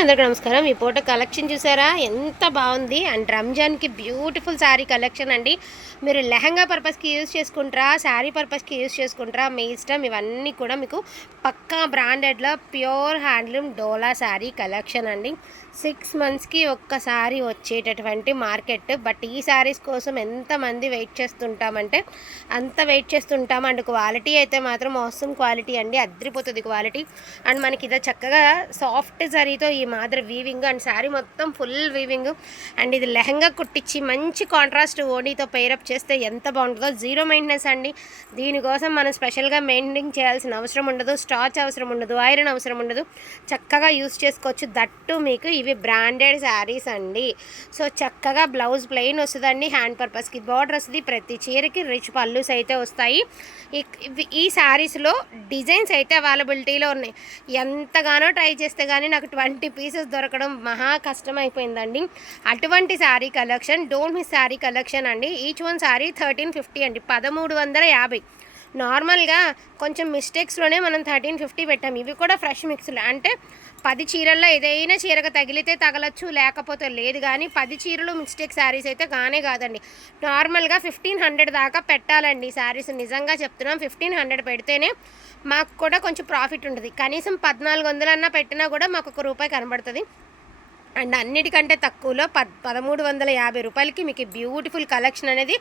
అందరికీ నమస్కారం. ఈ పూట కలెక్షన్ చూసారా? ఎంత బాగుంది. అండ్ రంజాన్కి బ్యూటిఫుల్ శారీ కలెక్షన్ అండి. మీరు లెహంగా పర్పస్కి యూజ్ చేసుకుంటారా? శారీ పర్పస్కి యూజ్ చేసుకుంటారా? మీ ఇష్టం. ఇవన్నీ కూడా మీకు పక్కా బ్రాండెడ్లో pure handloom Dola sari collection అండి. సిక్స్ మంత్స్కి ఒక్కసారి వచ్చేటటువంటి మార్కెట్. బట్ ఈ శారీస్ కోసం ఎంతమంది వెయిట్ చేస్తుంటామంటే అంత వెయిట్ చేస్తుంటాం అండ్ క్వాలిటీ అయితే మాత్రం అవసరం క్వాలిటీ అండి. అద్రిపోతుంది క్వాలిటీ. అండ్ మనకి ఇది చక్కగా సాఫ్ట్ జరీతో ఈ మాదిరి వీవింగ్ అండ్ శారీ మొత్తం ఫుల్ వీవింగ్ అండ్ ఇది లెహంగా కుట్టించి మంచి కాంట్రాస్ట్ ఓణీతో పేరప్ చేస్తే ఎంత బాగుంటుందో. జీరో మెయింటెనెన్స్ అండి. దీనికోసం మనం స్పెషల్గా మెయింటైన్ చేయాల్సిన అవసరం ఉండదు. స్టార్చ్ అవసరం ఉండదు. ఐరన్ అవసరం ఉండదు. చక్కగా యూస్ చేసుకోవచ్చు. దట్టు మీకు ఇవి బ్రాండెడ్ శారీస్ అండి. సో చక్కగా బ్లౌజ్ ప్లెయిన్ వస్తుందండి. హ్యాండ్ పర్పస్కి బార్డర్ వస్తుంది. ప్రతి చీరకి రిచ్ పల్లూస్ అయితే వస్తాయి. ఈ- ఇవి- ఈ శారీస్లో డిజైన్స్ అయితే అవైలబిలిటీలో ఉన్నాయి. ఎంతగానో ట్రై చేస్తే కానీ నాకు ట్వంటీ పీసెస్ దొరకడం మహా కష్టం అయిపోయిందండి అటువంటి sari collection don't miss sari collection అండి. Each one sari thirteen fifty అండి. పదమూడు వందల యాభై. నార్మల్గా కొంచెం మిస్టేక్స్లోనే మనం థర్టీన్ ఫిఫ్టీ పెట్టాం. ఇవి కూడా ఫ్రెష్ మిక్స్లు. అంటే పది చీరల్లో ఏదైనా చీరకు తగిలితే తగలచ్చు లేకపోతే లేదు. కానీ పది చీరలు మిస్టేక్ శారీస్ అయితే కానే కాదండి. నార్మల్గా ఫిఫ్టీన్ హండ్రెడ్ దాకా పెట్టాలండి శారీస్. నిజంగా చెప్తున్నాం ఫిఫ్టీన్ హండ్రెడ్ పెడితేనే మాకు కూడా కొంచెం ప్రాఫిట్ ఉంటుంది. కనీసం పద్నాలుగు వందలన్నా పెట్టినా కూడా మాకు ఒక రూపాయి కనబడుతుంది. అండ్ అన్నిటికంటే తక్కువలో పద్ పదమూడు వందల యాభై రూపాయలకి మీకు బ్యూటిఫుల్ కలెక్షన్ అనేది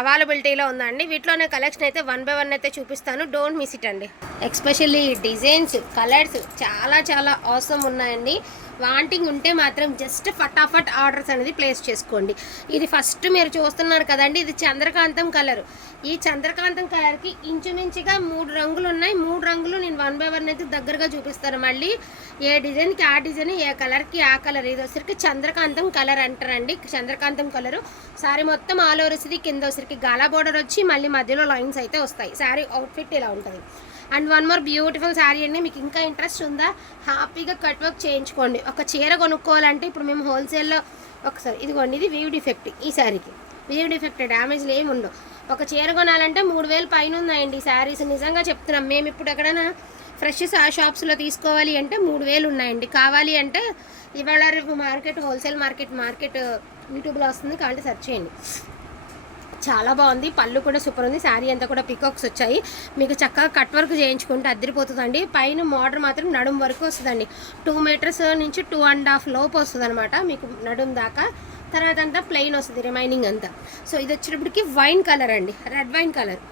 అవైలబిలిటీలో ఉందండి. వీటిలోనే కలెక్షన్ అయితే వన్ బై వన్ అయితే చూపిస్తాను. డోంట్ మిస్ ఇట్ అండి. ఎక్స్పెషల్లీ డిజైన్స్ కలర్స్ చాలా చాలా అవసరం ఉన్నాయండి. వాంటింగ్ ఉంటే మాత్రం జస్ట్ ఫటాఫట్ ఆర్డర్స్ అనేది ప్లేస్ చేసుకోండి. ఇది ఫస్ట్ మీరు చూస్తున్నారు కదండి ఇది చంద్రకాంతం కలర్. ఈ చంద్రకాంతం కలర్కి ఇంచుమించుగా మూడు రంగులు ఉన్నాయి. మూడు రంగులు నేను వన్ బై వన్ అయితే దగ్గరగా చూపిస్తాను. మళ్ళీ ఏ డిజైన్కి ఆ డిజైన్ ఏ కలర్కి ఆ కలర్ ఇది వచ్చరికి చంద్రకాంతం కలర్ అంటారండి. చంద్రకాంతం కలరు. సారీ మొత్తం ఆల్ ఓవర్ వస్తుంది కింద వచ్చరికి గాలా బోర్డర్ వచ్చి మళ్ళీ మధ్యలో లైన్స్ అయితే వస్తాయి. సారీ అవుట్ఫిట్ ఇలా ఉంటుంది. And one more beautiful sari అండి. మీకు ఇంకా ఇంట్రెస్ట్ ఉందా హ్యాపీగా కట్ వర్క్ చేయించుకోండి. ఒక చీర కొనుక్కోవాలంటే ఇప్పుడు మేము హోల్సేల్లో ఒకసారి ఇదిగోండి ఇది వీవ్ డిఫెక్ట్ ఈ శారీకి. వీవ్ డిఫెక్ట్ డ్యామేజ్లు ఏమి ఉండవు. ఒక చీర కొనాలంటే మూడు వేలు పైన ఉన్నాయండి ఈ శారీస్. నిజంగా చెప్తున్నాం మేము ఇప్పుడు ఎక్కడైనా ఫ్రెష్ షాప్స్లో తీసుకోవాలి అంటే మూడు వేలు ఉన్నాయండి. కావాలి అంటే ఇవాళ రేపు మార్కెట్ హోల్సేల్ మార్కెట్ మార్కెట్ యూట్యూబ్లో వస్తుంది. కాబట్టి సెర్చ్ చేయండి. చాలా బాగుంది. పళ్ళు కూడా సూపర్ ఉంది. శారీ అంతా కూడా పికాక్స్ వచ్చాయి. మీకు చక్కగా కట్ వర్క్ చేయించుకుంటే అద్దరిపోతుందండి. పైన మోడర్ మాత్రం నడుం వరకు వస్తుందండి. టూ మీటర్స్ నుంచి టూ అండ్ హాఫ్ లోపు వస్తుంది అనమాట మీకు నడుం దాకా. తర్వాత అంతా ప్లెయిన్ వస్తుంది. రిమైనింగ్ అంతా. సో ఇది వచ్చేటప్పటికి వైన్ కలర్ అండి. Red wine colour.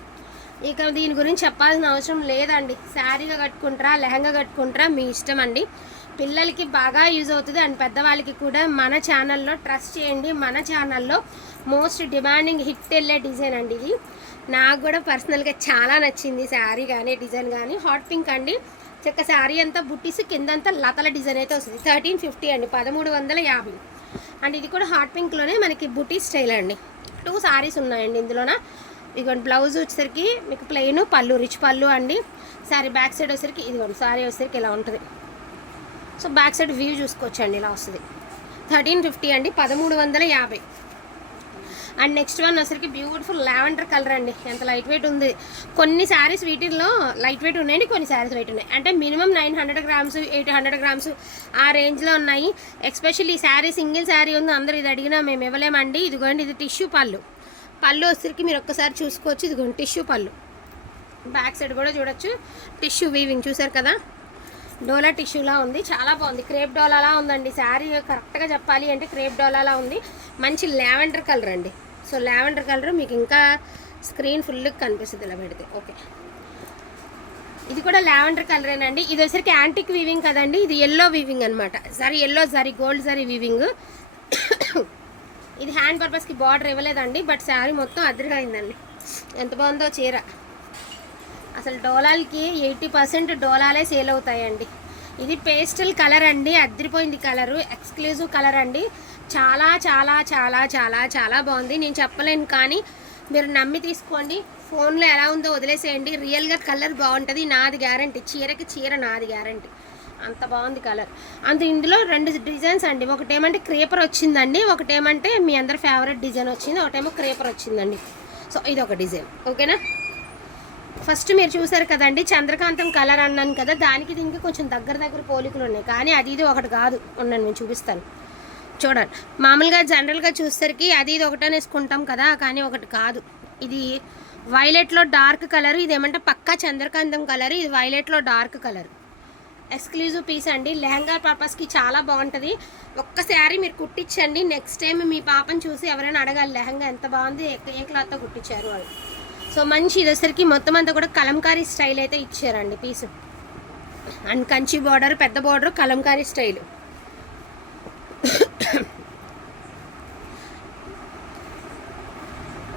ఇక దీని గురించి చెప్పాల్సిన అవసరం లేదండి. శారీగా కట్టుకుంటారా లెహంగా కట్టుకుంటారా మీ ఇష్టం అండి. పిల్లలకి బాగా యూజ్ అవుతుంది అండ్ పెద్దవాళ్ళకి కూడా మన ఛానల్లో ట్రస్ట్ చేయండి మన ఛానల్లో మోస్ట్ డిమాండింగ్ హిట్ వెళ్ళే డిజైన్ అండి ఇది. నాకు కూడా పర్సనల్గా చాలా నచ్చింది శారీ కానీ డిజైన్ కానీ. హాట్ పింక్ అండి. చక్క శారీ అంతా బుట్టిసి కిందంతా లతల డిజైన్ అయితే వస్తుంది. థర్టీన్ ఫిఫ్టీ అండి పదమూడు వందల యాభై. అండ్ ఇది కూడా హాట్ పింక్లోనే మనకి బుటీ స్టైల్ అండి. టూ శారీస్ ఉన్నాయండి ఇందులోన. ఇదిగోండి బ్లౌజ్ వచ్చేసరికి మీకు ప్లెయిన్ పళ్ళు రిచ్ పళ్ళు అండి. సారీ బ్యాక్ సైడ్ వచ్చేసరికి ఇదిగోండి సారీ వచ్చేసరికి ఇలా ఉంటుంది. సో బ్యాక్ సైడ్ వ్యూ చూసుకోవచ్చండి ఇలా వస్తుంది. థర్టీన్ ఫిఫ్టీ అండి పదమూడు వందల యాభై. అండ్ నెక్స్ట్ వన్ అసలుకి బ్యూటిఫుల్ లావెండర్ కలర్ అండి ఎంత లైట్ వెయిట్ ఉంది. కొన్ని శారీస్ వీటిల్లో లైట్ వెయిట్ ఉన్నాయండి కొన్ని శారీస్ వెయిట్ ఉన్నాయి. అంటే minimum nine hundred grams eight hundred grams ఆ రేంజ్లో ఉన్నాయి. ఎస్పెషల్లీ ఈ శారీ సింగిల్ శారీ ఉంది అందరూ ఇది అడిగినా మేము ఇవ్వలేమండి. ఇదిగోండి ఇది టిష్యూ పళ్ళు. పళ్ళు వచ్చరికి మీరు ఒక్కసారి చూసుకోవచ్చు ఇదిగోండి టిష్యూ పళ్ళు. బ్యాక్ సైడ్ కూడా చూడొచ్చు టిష్యూ వీవింగ్ చూసారు కదా? డోలా టిష్యూలా ఉంది. చాలా బాగుంది. క్రేప్ డోలాలా ఉందండి. శారీ కరెక్ట్గా చెప్పాలి అంటే క్రేప్ డోలాలా ఉంది. మంచి లావెండర్ కలర్ అండి. సో లావెండర్ కలర్ మీకు ఇంకా స్క్రీన్ ఫుల్గా కనిపిస్తుంది ఇలా పెడితే. ఓకే. ఇది కూడా లావెండర్ కలరేనండి. ఇది వచ్చరికి యాంటిక్ వీవింగ్ కదండి. ఇది ఎల్లో వీవింగ్ అనమాట sari yellow zari gold zari weaving ఇది హ్యాండ్ పర్పస్కి బార్డర్ ఇవ్వలేదండి. బట్ శారీ మొత్తం అదిరిగా అయిందండి. ఎంత బాగుందో చీర. అసలు డోలాలకి ఎయిటీ పర్సెంట్ డోలాలే సేల్ అవుతాయండి. ఇది పేస్టల్ కలర్ అండి అద్దరిపోయింది కలరు ఎక్స్క్లూజివ్ కలర్ అండి. చాలా చాలా చాలా చాలా చాలా బాగుంది. నేను చెప్పలేను కానీ మీరు నమ్మి తీసుకోండి. ఫోన్లో ఎలా ఉందో వదిలేసేయండి. రియల్గా కలర్ బాగుంటుంది నాది గ్యారంటీ. చీరకి చీర నాది గ్యారంటీ. అంత బాగుంది కలర్. అంత ఇందులో రెండు డిజైన్స్ అండి. ఒకటేమంటే క్రేపర్ వచ్చిందండి. ఒకటేమంటే మీ అందరి ఫేవరెట్ డిజైన్ వచ్చింది. ఒకటేమో క్రేపర్ వచ్చిందండి. సో ఇది ఒక డిజైన్. ఓకేనా? ఫస్ట్ మీరు చూసారు కదండి చంద్రకాంతం కలర్ అన్నాను కదా దానికి దీనికి కొంచెం దగ్గర దగ్గర పోలికలు ఉన్నాయి. కానీ అది ఇది ఒకటి కాదు ఉన్నాను నేను చూపిస్తాను. చూడండి మామూలుగా జనరల్గా చూసేసరికి అది ఇది ఒకటే వేసుకుంటాం కదా కానీ ఒకటి కాదు. ఇది వైలెట్లో డార్క్ కలర్ ఇది ఏమంటే పక్కా చంద్రకాంతం కలర్ ఇది వైలెట్లో డార్క్ కలర్. ఎక్స్క్లూజివ్ పీస్ అండి. లెహంగా పర్పస్కి చాలా బాగుంటుంది. ఒక్కసారి మీరు కుట్టించండి. నెక్స్ట్ టైం మీ పాపని చూసి ఎవరైనా అడగాలి లెహంగా ఎంత బాగుంది? ఏ- క్లాత్తో కుట్టించారు? వాళ్ళు సో మంచి ఇది మొత్తం అంతా కూడా కలంకారీ స్టైల్ అయితే ఇచ్చారండి పీసు. అండ్ కంచి బార్డర్ పెద్ద బార్డర్ కలంకారీ స్టైల్.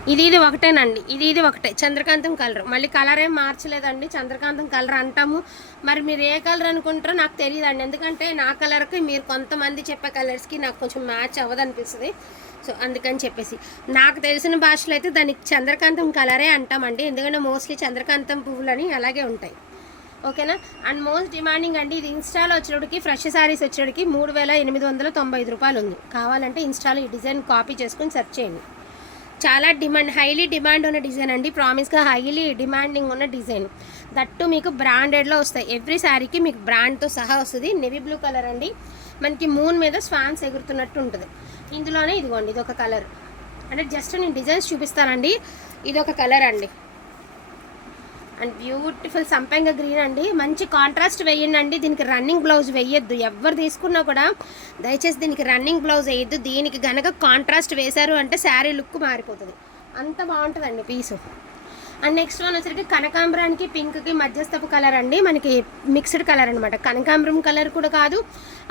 ఇది ఇది ఒకటేనండి. ఇది ఇది ఒకటే. చంద్రకాంతం కలర్. మళ్ళీ కలర్ ఏం మార్చలేదండి. చంద్రకాంతం కలర్ అంటాము. మరి మీరు ఏ కలర్ అనుకుంటారో నాకు తెలియదండి ఎందుకంటే నా కలర్కి మీరు కొంతమంది చెప్పే కలర్స్కి నాకు కొంచెం మ్యాచ్ అవ్వదనిపిస్తుంది. సో అందుకని చెప్పేసి. నాకు తెలిసిన భాషలో అయితే దానికి చంద్రకాంతం కలరే అంటామండి. ఎందుకంటే మోస్ట్లీ చంద్రకాంతం పువ్వులని అలాగే ఉంటాయి. ఓకేనా? అండ్ మోస్ట్ డిమాండింగ్ అండి ఇది ఇన్స్టాలో వచ్చేటికి ఫ్రెష్ శారీస్ వచ్చేటికి మూడు వేల ఎనిమిది వందల తొంభై ఐదు రూపాయలు ఉంది. కావాలంటే ఇన్స్టాలో ఈ డిజైన్ కాపీ చేసుకుని సెర్చ్ చేయండి. చాలా డిమాండ్ హైలీ డిమాండ్ ఉన్న డిజైన్ అండి. ప్రామిస్గా హైలీ డిమాండింగ్ ఉన్న డిజైన్. దట్టు మీకు బ్రాండెడ్లో వస్తాయి. ఎవ్రీ శారీకి మీకు బ్రాండ్తో సహా వస్తుంది. నెవీ బ్లూ కలర్ అండి. మనకి మూన్ మీద స్వాన్స్ ఎగురుతున్నట్టు ఉంటుంది. ఇందులోనే ఇదిగోండి ఇది ఒక కలర్. అంటే జస్ట్ నేను డిజైన్స్ చూపిస్తానండి. ఇది ఒక కలర్ అండి. అండ్ బ్యూటిఫుల్ సంపెంగ గ్రీన్ అండి. మంచి కాంట్రాస్ట్ వేయండి అండి దీనికి రన్నింగ్ బ్లౌజ్ వేయొద్దు. ఎవరు తీసుకున్నా కూడా దయచేసి దీనికి రన్నింగ్ బ్లౌజ్ వేయొద్దు. దీనికి గనక కాంట్రాస్ట్ వేశారు అంటే శారీ లుక్ మారిపోతుంది. అంత బాగుంటుందండి పీసు అండ్ నెక్స్ట్ వన్ వచ్చరికి కనకాంబరానికి పింక్కి మధ్యస్థపు కలర్ అండి. మనకి మిక్స్డ్ కలర్ అనమాట కనకాంబరం కలర్ కూడా కాదు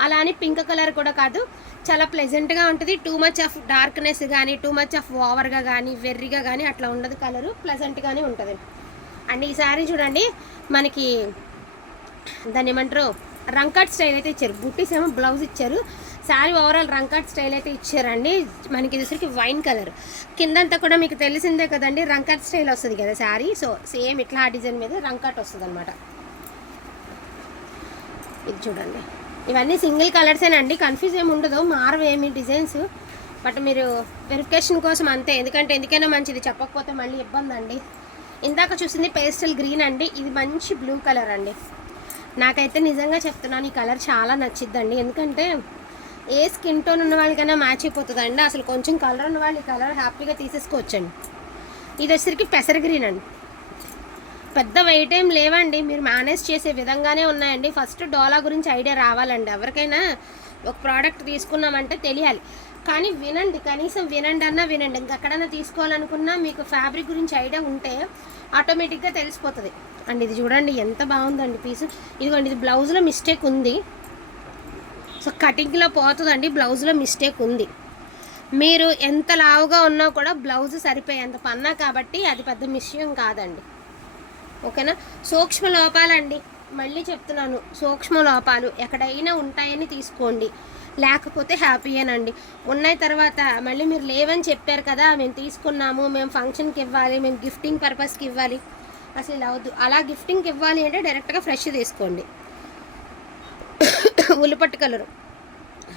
అలా అని పింక్ కలర్ కూడా కాదు. చాలా ప్లెజెంట్గా ఉంటుంది. టూ మచ్ ఆఫ్ డార్క్నెస్ కానీ టూ మచ్ ఆఫ్ ఓవర్గా కానీ వెర్రిగా కానీ అట్లా ఉండదు కలరు ప్లెజెంట్గానే ఉంటుంది అండ్ ఈ శారీ చూడండి మనకి దాన్ని ఏమంటారు రంకాట్ స్టైల్ అయితే ఇచ్చారు. బుట్టీస్ ఏమో బ్లౌజ్ ఇచ్చారు. శారీ ఓవరాల్ రంకాట్ స్టైల్ అయితే ఇచ్చారండి. మనకి ఇది వైన్ కలర్. కిందంతా కూడా మీకు తెలిసిందే కదండి రంకాట్ స్టైల్ వస్తుంది కదా శారీ. సో సేమ్ ఇట్లా ఆ డిజైన్ మీద రంకాట్ వస్తుంది అనమాట ఇది చూడండి. ఇవన్నీ సింగిల్ కలర్సేనండి కన్ఫ్యూజ్ ఏమి ఉండదు. మారవు ఏమి డిజైన్స్. బట్ మీరు వెరిఫికేషన్ కోసం అంతే. ఎందుకంటే ఎందుకైనా మంచిది. చెప్పకపోతే మళ్ళీ ఇబ్బంది అండి ఇందాక చూసింది పేస్టల్ గ్రీన్ అండి. ఇది మంచి బ్లూ కలర్ అండి. నాకైతే నిజంగా చెప్తున్నాను ఈ కలర్ చాలా నచ్చిద్దండి. ఎందుకంటే ఏ స్కిన్ టోన్ ఉన్న వాళ్ళకైనా మ్యాచ్ అయిపోతుందండి. అసలు కొంచెం కలర్ ఉన్న వాళ్ళు ఈ కలర్ హ్యాపీగా తీసేసుకోవచ్చండి. ఇది వచ్చేసరికి పెసర గ్రీన్ అండి. పెద్ద వెయిట్ ఏం లేవండి. మీరు మేనేజ్ చేసే విధంగానే ఉన్నాయండి. ఫస్ట్ డోలా గురించి ఐడియా రావాలండి. ఎవరికైనా ఒక ప్రోడక్ట్ తీసుకున్నామంటే తెలియాలి. కానీ వినండి కనీసం వినండి అన్నా వినండి. ఇంకెక్కడన్నా తీసుకోవాలనుకున్నా మీకు ఫ్యాబ్రిక్ గురించి ఐడియా ఉంటే ఆటోమేటిక్గా తెలిసిపోతుంది. అండ్ ఇది చూడండి ఎంత బాగుందండి పీసు. ఇదిగోండి ఇది బ్లౌజ్లో మిస్టేక్ ఉంది. సో కటింగ్లో పోతుందండి బ్లౌజ్లో మిస్టేక్ ఉంది. మీరు ఎంత లావుగా ఉన్నా కూడా బ్లౌజ్ సరిపోయేంత పన్నా కాబట్టి అది పెద్ద విషయం కాదండి. ఓకేనా? సూక్ష్మ లోపాలండి. మళ్ళీ చెప్తున్నాను సూక్ష్మ లోపాలు ఎక్కడైనా ఉంటాయని తీసుకోండి. లేకపోతే హ్యాపీయేనండి ఉన్నాయి తర్వాత మళ్ళీ మీరు లేవని చెప్పారు కదా మేము తీసుకున్నాము మేము ఫంక్షన్కి ఇవ్వాలి మేము గిఫ్టింగ్ పర్పస్కి ఇవ్వాలి. అసలు ఇలా అవద్దు. అలా గిఫ్టింగ్కి ఇవ్వాలి అంటే డైరెక్ట్గా ఫ్రెష్ తీసుకోండి. ఉల్లిపట్టు కలరు.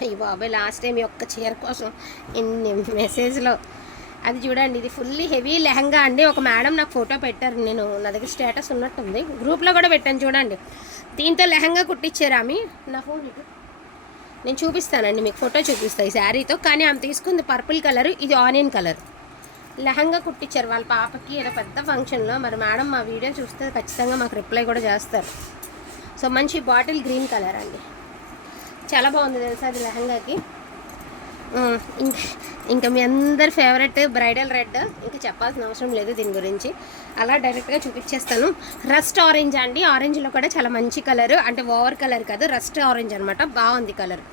అయ్యి బాబాయ్ లాస్ట్ టైం యొక్క చీర కోసం ఎన్ని మెసేజ్లో. అది చూడండి ఇది ఫుల్లీ హెవీ లెహంగా అండి. ఒక మేడం నాకు ఫోటో పెట్టారు. నేను నా దగ్గర స్టేటస్ ఉన్నట్టుంది. గ్రూప్లో కూడా పెట్టాను చూడండి. దీంతో లెహంగా కుట్టించారు ఆమె. నా ఫోన్ ఇటు. నేను చూపిస్తానండి మీకు ఫోటో చూపిస్తాను ఈ శారీతో. కానీ ఆమె తీసుకుంది పర్పుల్ కలర్ ఇది ఆనియన్ కలర్. లెహంగా కుట్టించారు వాళ్ళ పాపకి ఏదో పెద్ద ఫంక్షన్లో. మరి మేడం మా వీడియో చూస్తే ఖచ్చితంగా మాకు రిప్లై కూడా చేస్తారు. సో మంచి బాటిల్ గ్రీన్ కలర్ అండి. చాలా బాగుంది తెలుసా అది లెహంగాకి? ఇంకా మీ అందరి ఫేవరెట్ బ్రైడల్ రెడ్ ఇంకా చెప్పాల్సిన అవసరం లేదు దీని గురించి. అలా డైరెక్ట్గా చూపించేస్తాను రస్ట్ ఆరెంజ్ అండి. ఆరెంజ్లో కూడా చాలా మంచి కలర్ అంటే ఓవర్ కలర్ కాదు రస్ట్ ఆరెంజ్ అనమాట బాగుంది కలర్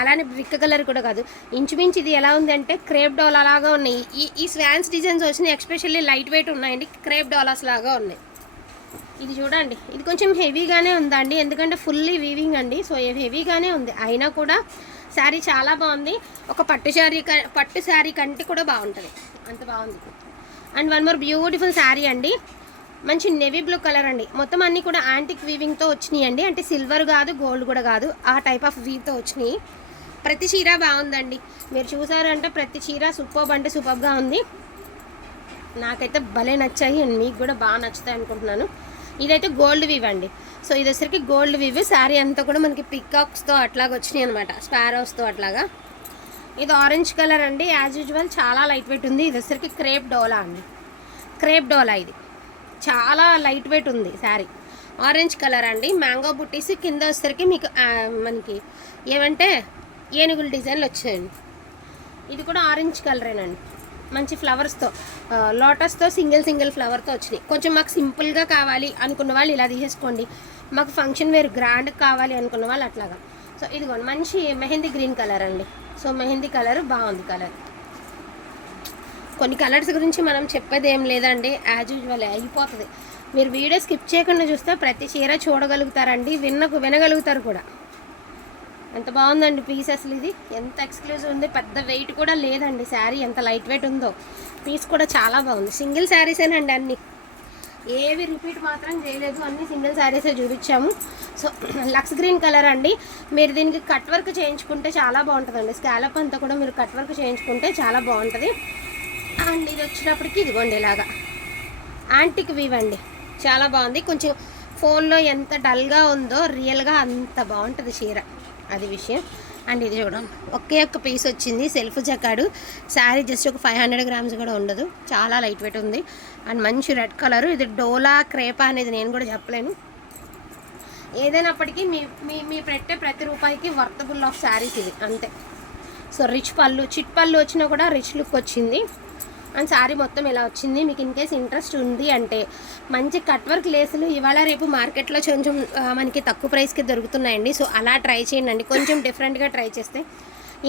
అలానే బ్రిక్ కలర్ కూడా కాదు. ఇంచుమించు ఇది ఎలా ఉంది అంటే క్రేప్ డోల్ అలాగా ఉన్నాయి. ఈ ఈ స్వాన్స్ డిజైన్స్ వచ్చినాయి ఎక్స్పెషల్లీ లైట్ వెయిట్ ఉన్నాయండి క్రేప్ డోలాస్ లాగా ఉన్నాయి. ఇది చూడండి. ఇది కొంచెం హెవీగానే ఉందండి. ఎందుకంటే ఫుల్లీ వీవింగ్ అండి. సో హెవీగానే ఉంది. అయినా కూడా శారీ చాలా బాగుంది. ఒక పట్టు శారీ క- పట్టు శారీ కంటే కూడా బాగుంటుంది. అంత బాగుంది. And one more beautiful sari అండి. మంచి నెవీ బ్లూ కలర్ అండి. మొత్తం అన్నీ కూడా యాంటిక్ వీవింగ్తో వచ్చినాయి అండి అంటే సిల్వర్ కాదు గోల్డ్ కూడా కాదు. ఆ టైప్ ఆఫ్ వీవ్తో వచ్చినాయి. ప్రతి చీర బాగుందండి. మీరు చూసారంటే ప్రతి చీర సూపర్బ్ అంటే సూపర్గా ఉంది. నాకైతే భలే నచ్చాయి అండ్ మీకు కూడా బాగా నచ్చుతాయి అనుకుంటున్నాను. ఇదైతే గోల్డ్ వీవ్ అండి. సో ఇది వచ్చరికి గోల్డ్ వీవ్ శారీ అంతా కూడా మనకి పికాక్స్తో అట్లాగా వచ్చినాయి అనమాట స్పారోస్తో అట్లాగా. ఇది ఆరెంజ్ కలర్ అండి. యాజ్ యూజువల్ చాలా లైట్ వెయిట్ ఉంది. ఇది వచ్చరికి క్రేప్ డోలా అండి. క్రేప్ డోలా ఇది. చాలా లైట్ వెయిట్ ఉంది శారీ ఆరెంజ్ కలర్ అండి. మ్యాంగో బుట్టీస్ కింద వచ్చేసరికి మీకు మనకి ఏమంటే ఏనుగుల డిజైన్లు వచ్చాయండి. ఇది కూడా ఆరెంజ్ కలరేనండి మంచి ఫ్లవర్స్తో లోటస్తో సింగిల్ సింగిల్ ఫ్లవర్తో వచ్చినాయి. కొంచెం మాకు సింపుల్గా కావాలి అనుకున్న వాళ్ళు ఇలా తీసేసుకోండి. మాకు ఫంక్షన్ వేరు గ్రాండ్ కావాలి అనుకున్న వాళ్ళు అట్లాగా. సో ఇదిగోండి మంచి మెహందీ గ్రీన్ కలర్ అండి. సో మెహందీ కలర్ బాగుంది కలర్ కొన్ని కలర్స్ గురించి మనం చెప్పేది ఏం లేదండి. యాజ్ యూజువల్ అయిపోతుంది. మీరు వీడియో స్కిప్ చేయకుండా చూస్తే ప్రతి చీర చూడగలుగుతారండి. విన్నకు వినగలుగుతారు కూడా. ఎంత బాగుందండి పీస్ అసలు ఇది. ఎంత ఎక్స్క్లూజివ్ ఉంది. పెద్ద వెయిట్ కూడా లేదండి శారీ. ఎంత లైట్ వెయిట్ ఉందో. పీస్ కూడా చాలా బాగుంది. సింగిల్ శారీసేనండి అన్ని. ఏవి రిపీట్ మాత్రం చేయలేదు. అన్ని సింగిల్ శారీసే చూపించాము. సో లక్స్ గ్రీన్ కలర్ అండి. మీరు దీనికి కట్ వర్క్ చేయించుకుంటే చాలా బాగుంటుందండి. స్కాలప్ అంతా కూడా మీరు కట్ వర్క్ చేయించుకుంటే చాలా బాగుంటుంది. అండ్ ఇది వచ్చినప్పటికి ఇదిగోండి ఇలాగా. యాంటిక్ వీవ్ అండి. చాలా బాగుంది. కొంచెం ఫోన్లో ఎంత డల్గా ఉందో రియల్గా అంత బాగుంటుంది చీర. అది విషయం. అండ్ ఇది చూడండి ఒకే ఒక్క పీస్ వచ్చింది సెల్ఫ్ జకాడు. శారీ జస్ట్ ఒక ఫైవ్ హండ్రెడ్ గ్రామ్స్ కూడా ఉండదు. చాలా లైట్ వెయిట్ ఉంది. అండ్ మంచి రెడ్ కలర్. ఇది డోలా క్రేపా అనేది నేను కూడా చెప్పలేను. ఏదైనప్పటికీ మీ మీ మీ పెట్టే ప్రతి రూపాయికి వర్తబుల్ ఆఫ్ శారీస్ ఇది. అంతే. సో రిచ్ పళ్ళు చిట్ పళ్ళు వచ్చినా కూడా రిచ్ లుక్ వచ్చింది. అండ్ శారీ మొత్తం ఇలా వచ్చింది? మీకు ఇన్ కేస్ ఇంట్రెస్ట్ ఉంది అంటే మంచి కట్ వర్క్ లేసులు ఇవాళ రేపు మార్కెట్లో కొంచెం మనకి తక్కువ ప్రైస్కి దొరుకుతున్నాయండి. సో అలా ట్రై చేయండి కొంచెం డిఫరెంట్గా ట్రై చేస్తే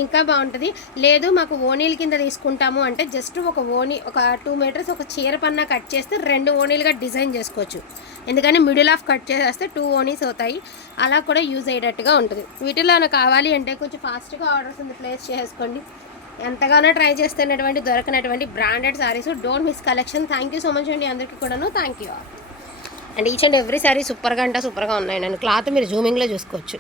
ఇంకా బాగుంటుంది. లేదు మాకు ఓనీల కింద తీసుకుంటాము అంటే జస్ట్ ఒక ఓనీ ఒక టూ మీటర్స్ ఒక చీర పన్నా కట్ చేస్తే రెండు ఓనీలుగా డిజైన్ చేసుకోవచ్చు. ఎందుకంటే మిడిల్ ఆఫ్ కట్ చేస్తే టూ ఓనీస్ అవుతాయి. అలా కూడా యూజ్ అయ్యేటట్టుగా ఉంటుంది. వీటిలో కావాలి అంటే కొంచెం ఫాస్ట్గా ఆర్డర్స్ ఉంది ప్లేస్ చేసుకోండి. ఎంతగానో ట్రై చేస్తున్నటువంటి దొరకనటువంటి branded saris don't miss collection thank you so much అండి అందరికీ కూడాను. Thank you and each and every sari సూపర్గా అంటే సూపర్గా ఉన్నాయండి క్లాత్ మీరు జూమింగ్లో చూసుకోవచ్చు.